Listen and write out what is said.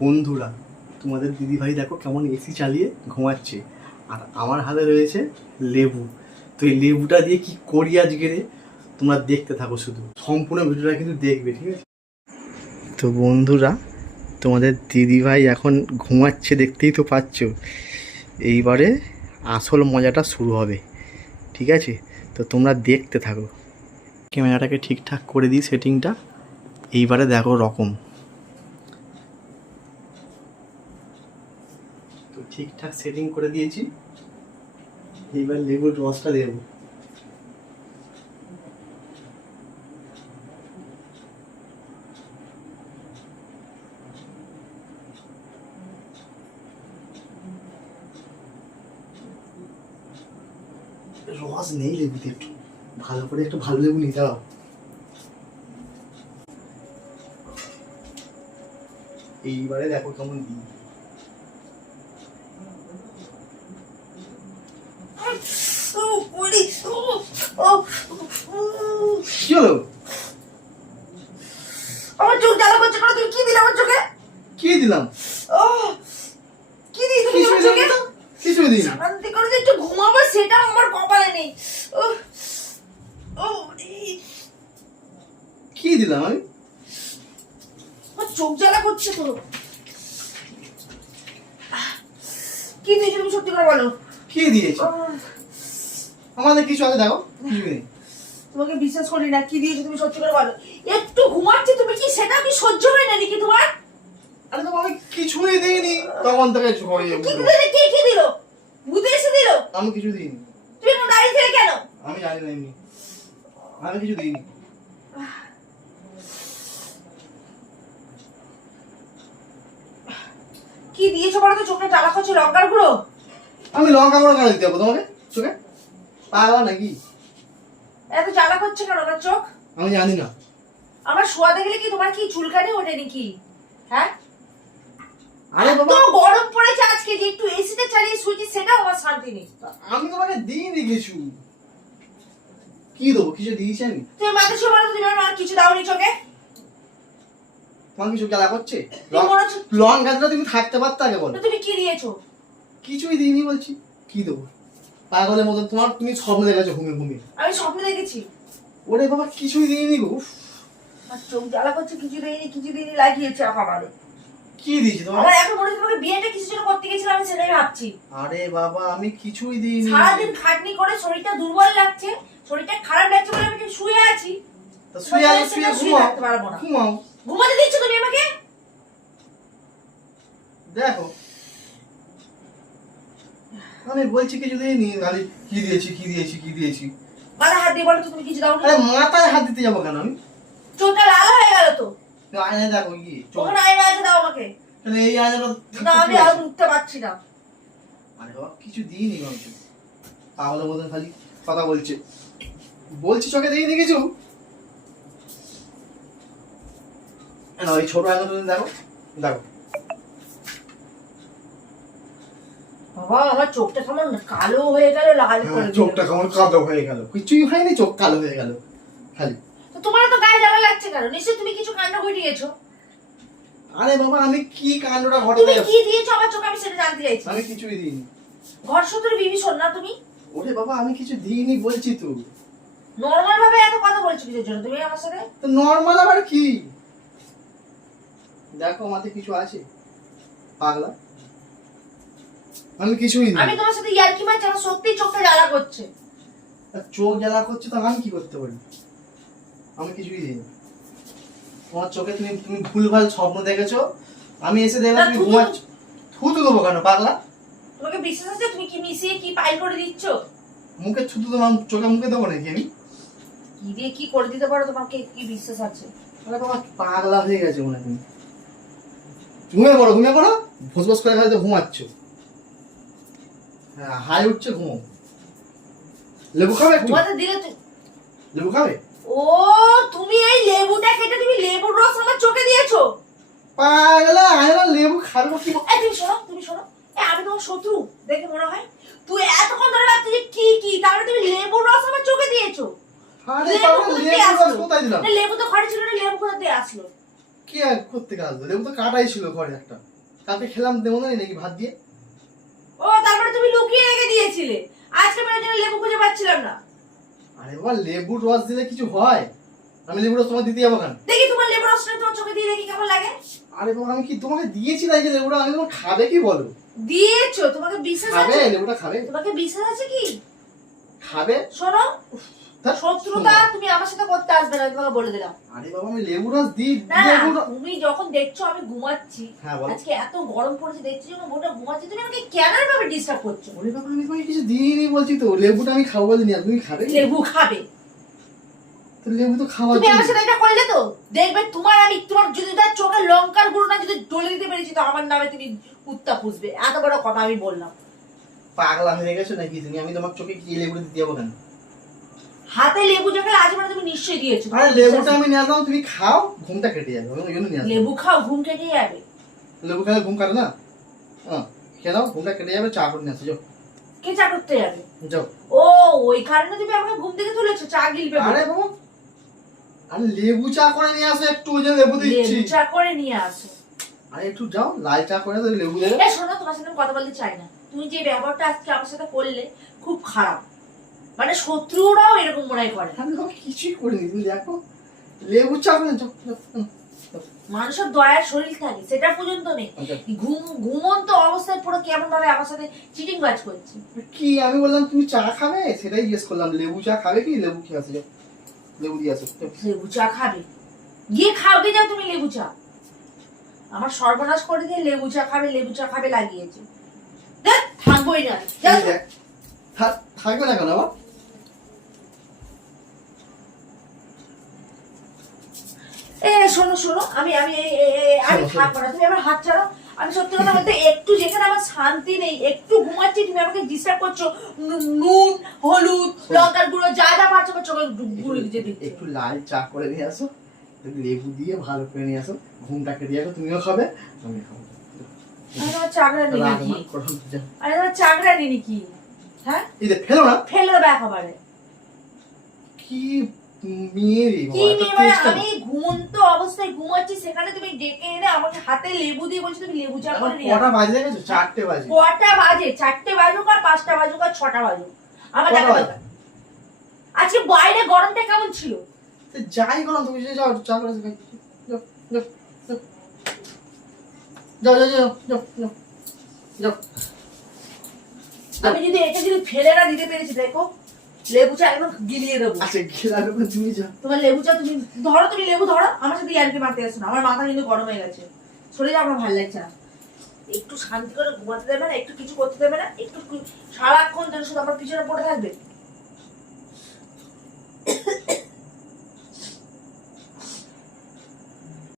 বন্ধুরা, তোমাদের দিদিভাই দেখো কেমন এসি চালিয়ে ঘুমাচ্ছে, আর আমার হাতে রয়েছে লেবু। তো এই লেবুটা দিয়ে কি করি আজকে রে, তোমরা দেখতে থাকো, শুধু সম্পূর্ণ ভিডিওটা কিন্তু দেখবে, ঠিক আছে? তো বন্ধুরা, তোমাদের দিদিভাই এখন ঘুমাচ্ছে, দেখতেই তো পাচ্ছ। এইবারে আসল মজাটা শুরু হবে, ঠিক আছে? তো তোমরা দেখতে থাকো। ক্যামেরাটাকে ঠিকঠাক করে দিই সেটিংটা। এইবারে দেখো রকম, তো ঠিকঠাক সেটিং করে দিয়েছি। এইবার লেবুর রসটা দেব। রস নেই লেবুতে, একটু ভালো করে একটু ভালো লেবু নিতে হবে। এইবারে দেখো কেমন দিই। কি হলো? আমার চোখ জ্বালা করছে কেন? তুমি কি দিলে আমার চোখে? কি দিলাম? কি দিয়ে তুমি আমার চোখে? কিছু দিই না। শান্তি করে যে একটু ঘুমাবো সেটা আমার কপালে নেই। কি দিলাম আমি? আমার চোখ জ্বালা করছে তো। কি দিয়েছো তুমি সত্যি করে বলো? কি দিয়েছি? আমাদের কিছু আছে দেখো, কিছু নেই। তোমাকে বিশ্বাস করি না, কি দিয়েছো তুমি সত্যি করে বলো? একটু ঘুমাচ্ছি তুমি কি সেটা কি সহ্য হয় না নাকি তোমার? আরে তো আমি কিছুই দিইনি, তখন থেকে কি দিলে? কি দিল? বুঝে এসে দিল? আমি কিছু দিইনি। তুমি এখন দাঁড়িয়ে ছিলে কেন? আমি জানি না, এমনি আমি কিছু দিইনি। কি দিয়েছো বলো তো? চোখে জ্বালা করছে লঙ্কার গুঁড়ো? আমি লঙ্কা গুঁড়ো কেন দিতে যাবো তোমাকে চোখে? পাগল নাকি? এত জ্বালা করছে কেন আমার চোখ? আমি জানি না। আমার শোয়া দেখলে কি তোমার কি চুলকানি ওঠে নাকি? হ্যাঁ? আরে বাবা, তো গরম পড়েছে আজকে যে একটু এসিতে চালিয়ে শুয়েছি সেটাও আমার শান্তি নেই। আমি তোমাকে দিইনি কিছু। কি দেবো? কিছু দিয়েছি আমি? তুমি মাথায় শোয়া বলো, তুমি আমার কিছু দাওনি চোখে? তোমার কিছু জ্বালা করছে? তুমি মনে হচ্ছে লঙ্কাটা তুমি থাকতে পারতে আগে বলো। তো তুমি কি দিয়েছো? কিছুই দিইনি বলছি। কি দেবো? পাগলের মতন তোমার, তুমি স্বপ্ন দেখেছো ঘুমিয়ে ঘুমিয়ে। আমি স্বপ্নে দেখেছি। ওরে বাবা, কিছুই দিইনি গো। উফ, আর চোখ জ্বালা করছে, কিছু দিইনি লাগিয়েছে আমারে। কি দিয়েছি তোমার? আমার এখন মনে হচ্ছে তোমাকে বিয়েটা কিছু জন্য করতে গেছিলাম, আমি সেটাই ভাবছি। আরে বাবা, আমি কিছুই দিইনি। সারাদিন খাটনি করে শরীরটা দুর্বল লাগছে, শরীরটা খারাপ লাগছে বলে আমি একটু শুয়ে আছি। তা শুয়ে আছো, শুয়ে ঘুমাও। থাকতে পারবো না। ঘুমাও। ঘুমাতে দিচ্ছ তুমি আমাকে? দেখো, আমি বলছি কিছু দিইনি, খালি কি দিয়েছি কি দিয়েছি কি দিয়েছি। মাথায় হাত দিয়ে বলো তো তুমি কিছু দাওনি? আরে মাথায় হাত দিতে যাবো কেন আমি? চোখটা লাল হয়ে গেল তো। আয়না দেখো গিয়ে। ওখানে আয়না আছে, দাও আমাকে। তাহলে এই আয়নাটা না আমি আর উঠতে পারছি না। আরে বাবা, কিছু দিইনি গো। তাহলে বোধহয় খালি কথা বলছে। বলছি চোখে দিইনি কিছু। না, ওই ছোট আয়নাটা দেখো, দেখো। বাবা আমার চোখটা কেমন কালো হয়ে গেল, লাল করে দিল। চোখটা কেমন কালো হয়ে গেল। কিছুই হয়নি, চোখ কালো হয়ে গেল খালি। তো তোমার তো গায়ে জ্বালা লাগছে কেন? নিশ্চয়ই তুমি কিছু কাণ্ড ঘটিয়েছো। আরে বাবা, আমি কি কাণ্ডটা তুমি ঘটাতে? কি দিয়েছো আমার চোখে, আমি সেটা জানতে চাইছি। আমি কিছুই দিইনি। ঘর সুন্দর বিবি শোন না তুমি? ওরে বাবা, আমি কিছু দিইনি বলছি তো। নরমাল ভাবে এত কথা বলছো কিসের জন্য তুমি আমার সাথে? তো নরমাল আবার কি? দেখো আমাদের কিছু আছে পাগলা। আমি কিছুই দিই। আমি তোমার সাথে ইয়ার্কি মারছি, আমার সত্যি চোখটা জ্বালা করছে। চোখ জ্বালা করছে, তো আমি কি করতে পারি? আমি কিছুই দিইনি। তোমার চোখে তুমি তুমি ভুলভাল স্বপ্ন দেখেছো। আমি এসে দেখলাম তুমি ঘুমাচ্ছ। থুতু দেবো কেন পাগলা? তোমাকে বিশ্বাস আছে? তুমি কি মিশিয়ে কি পাইল করে দিচ্ছ? মুখে থুতু দেবো? চোখে মুখে দেবো নাকি আমি? কি দিয়ে কি করে দিতে পারো, তোমাকে কি বিশ্বাস আছে? আরে বাবা, পাগলা হয়ে গেছে মনে হয়। ঘুমিয়ে পড়ো, ঘুমিয়ে পড়ো। ভোস করে খালি তো ঘুমাচ্ছ। হ্যাঁ, হাই উঠছে, ঘুমো। লেবু খাবে একটু? ঘুমাতে দিলে লেবু খাবে? ও তুমি এই লেবুটা কেটে তুমি লেবুর রস আমার চোখে দিয়েছো? পাগলা, আয়না লেবু খাবে কি? এই তুমি শোনো, আমি তোমার শত্রু দেখে মনে হয়? তুই এতক্ষণ ধরে ভাবছিস যে কি তাহলে তুমি লেবুর রস আমার চোখে দিয়েছো? আরে বাবা, লেবু রস কোথায় দিলাম? লেবু তো ঘরে ছিল না, লেবু কোথা দিয়ে আসলো? কে আর করতে আসবে? লেবু তো কাটাই ছিল ঘরে একটা, কালকে খেলাম দেবো না নাকি ভাত দিয়ে? ও তারপরে তুমি লুকিয়ে রেখে দিয়েছিলে, আজকে আমি ওই জন্য লেবু খুঁজে পাচ্ছিলাম না। আরে বাবা, লেবুর রস দিলে কিছু হয়? আমি লেবুর রস তোমাকে দিতে যাবো কেন? দেখি তোমার লেবু রসটা তোমার চোখে দিয়ে দেখি কেমন লাগে। আরে বাবা, আমি কি তোমাকে দিয়েছি না এই যে লেবুটা? আমি তোমার খাবে কি বলো? দিয়েছো, তোমাকে বিশ্বাস খাবে আছে? লেবুটা? খাবে? তোমাকে বিশ্বাস আছে কি? খাবে? শোনো, ধ্যাৎ, শত্রুতা শোনো। তুমি আমার সাথে করতে আসবে না, আমি তোমাকে বলে দিলাম। আরে বাবা, আমি লেবু রস দিই। না না, লেবু রস- তুমি যখন দেখছো আমি ঘুমাচ্ছি, হ্যাঁ বলো। আজকে এত গরম পড়েছে, দেখছি যখন বোনটা ঘুমাচ্ছি, তুমি আমাকে কেন এভাবে ডিস্টার্ব করছো? ওরে বাবা, আমি তোমাকে কিছু দিইনি বলছি তো। লেবুটা আমি খাবো বলিনি, আর তুমি খাবে? লেবু খাবে? তো লেবু তো খাওয়া তুমি আমার সাথে এটা করলে তো দেখবে তোমার, আমি তোমার যদি তার চোখে লঙ্কার গুঁড়োটা যদি ডলে দিতে পেরেছি তো আমার নামে তুমি কুত্তা পুষবে। এত বড় কথা আমি বললাম। পাগলা হয়ে গেছো নাকি তুমি? আমি তোমার চোখে কি লেবুটা দিতে যাবো কেন? হাতে লেবু যাকে আজ মানে তুমি নিশ্চয়ই দিয়েছো। আরে লেবুটা আমি নিয়ে আসলাম, তুমি খাও, ঘুমটা কেটে যাবে। আমি ওই জন্য নিয়ে আসলাম। লেবু খাও, ঘুম কেটে যাবে। লেবু খেলে ঘুম কাটে না? হ্যাঁ, খেয়ে দাও, ঘুমটা কেটে যাবে। চা করে নিয়ে আসো, যাও কে চা করতে যাবে? যাও। ও ওই কারণে তুমি আমাকে ঘুম থেকে তুলেছো চা গিলবে বলে। আরে বাবা, আরে লেবু চা করে নিয়ে আসো একটু, ওই জন্য লেবু দিচ্ছি। লেবু চা করে নিয়ে আসো। আরে একটু যাও, লাল চা করে তো লেবু দেবে। এ শোনো, তোমার সাথে আমি কথা বলতে চাই না। তুমি যে ব্যবহারটা আজকে আমার সাথে করলে খুব খারাপ, মানে শত্রুরাও এরকম মনে হয় করে। আমি তোমাকে কিছুই করিনি, তুমি দেখো। লেবু চা করে যাও, যাও, যাও। মানুষের দয়ার শরীর থাকে সেটা পর্যন্ত নেই। আচ্ছা, ঘুমন্ত অবস্থায় পুরো কেমন ভাবে আমার সাথে চিটিং বাজ করছে। কি আমি বললাম তুমি চা খাবে, সেটাই জিজ্ঞেস করলাম। লেবু চা খাবে কি? লেবু খেয়ে আসো, যাও, লেবু দিয়ে আসো, যাও। লেবু চা খাবে? গিয়ে খাওগে যাও তুমি লেবু চা। আমার সর্বনাশ করে দিয়ে লেবু চা খাবে, লেবু চা খাবে লাগিয়েছে। দেখ থাকবোই না, যাও। এই দেখ, থাকবে না কেন আবার? এ শোনো শোনো, আমি আমি আমি শোনো, শোনো। থাকবো না, তুমি আমার হাত ছাড়ো। আমি সত্যি কথা বলতে একটু যেখানে আমার শান্তি নেই, একটু ঘুমাচ্ছি, তুমি আমাকে ডিস্টার্ব করছো। নুন, হলুদ, লঙ্কার গুঁড়ো যা যা পারছো আমার চোখে গুঁড়ো দিয়ে দিচ্ছ। একটু লাল চা করে নিয়ে আসো, একটু লেবু দিয়ে ভালো করে নিয়ে আসো, ঘুমটা কেটে যাবে। তুমিও খাবে, আমি খাবো। আমি তোমার চাকরা নিই রাগ নাকি? না করো, যাও। আমি তোমার চাকরা নিই নাকি? হ্যাঁ, এই যে ফেলো না। ফেলে দেবে একেবারে। কি মেয়ে রে কি বাবা, এত নিয়ে মানে? তেজটা। আমি ঘুমন্ত অবস্থায় ঘুমাচ্ছি, সেখানে তুমি ডেকে এনে আমাকে হাতে লেবু দিয়ে বলছো তুমি লেবু চা এখন করে নিয়ে কটা আসো। বাজে দেখেছো? 4টে বাজে। কটা বাজে? 4টে বাজুক আর 5টা বাজুক আর 6টা বাজুক, আমার কটা দেখা বাজে? দরকার। আজকে বাইরে গরমটা কেমন ছিল? তো যাই করো, তুমি যাও চা করে আসো, যাও, যাও, যাও, যাও, যাও, যাও, যাও, যাও। আমি যদি এটা যদি ফেলে না দিতে পেরেছি, দেখো লেবু চা একদম গিলিয়ে দেবো। আচ্ছা, গেলাম, তুমি যাও। তোমার লেবু চা তুমি ধরো, তুমি লেবু ধরো, আমার সাথে ইয়ার্কি মারতে আসো না। আমার মাথা কিন্তু গরম হয়ে গেছে, শরীরে আমার ভালো লাগছে না। একটু শান্তি করে ঘুমাতে দেবে না, একটু কিছু করতে দেবে না, একটু সারাক্ষণ যেন শুধু আমার পিছনে পড়ে থাকবে।